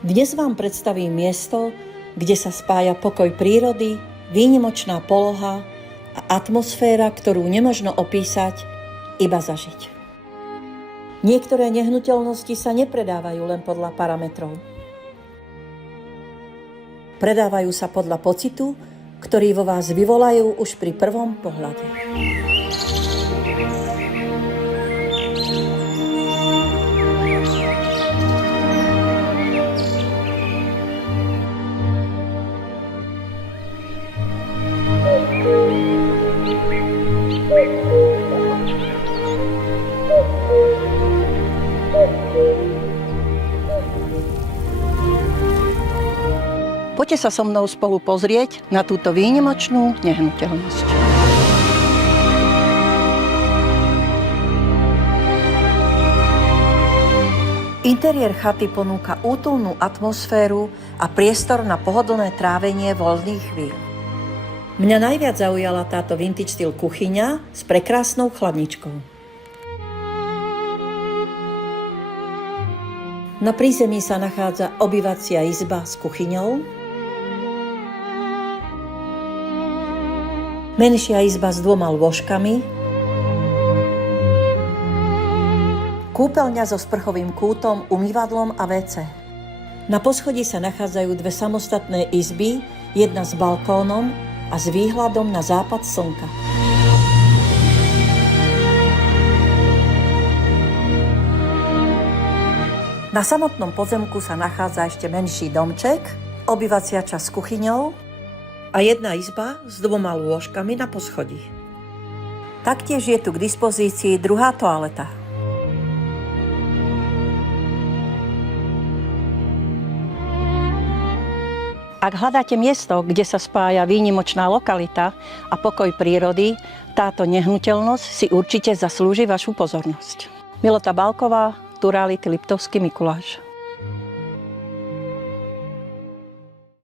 Dnes vám predstavím miesto, kde sa spája pokoj prírody, výnimočná poloha a atmosféra, ktorú nemožno opísať, iba zažiť. Niektoré nehnuteľnosti sa nepredávajú len podľa parametrov. Predávajú sa podľa pocitu, ktorý vo vás vyvolajú už pri prvom pohľade. Poďte sa so mnou spolu pozrieť na túto výnimočnú nehnuteľnosť. Interiér chaty ponúka útulnú atmosféru a priestor na pohodlné trávenie voľných chvíľ. Mňa najviac zaujala táto vintage štýl kuchyňa s prekrásnou chladničkou. Na prízemí sa nachádza obývacia izba s kuchyňou, menšia izba s 2 lôžkami, kúpeľňa so sprchovým kútom, umývadlom a WC. Na poschodí sa nachádzajú 2 samostatné izby, jedna s balkónom a s výhľadom na západ slnka. Na samotnom pozemku sa nachádza ešte menší domček, obývacia časť s kuchyňou a jedna izba s 2 lôžkami na poschodí. Taktiež je tu k dispozícii druhá toaleta. Ak hľadáte miesto, kde sa spája výnimočná lokalita a pokoj prírody, táto nehnuteľnosť si určite zaslúži vašu pozornosť. Milota Bálková, Turality Liptovský Mikuláš.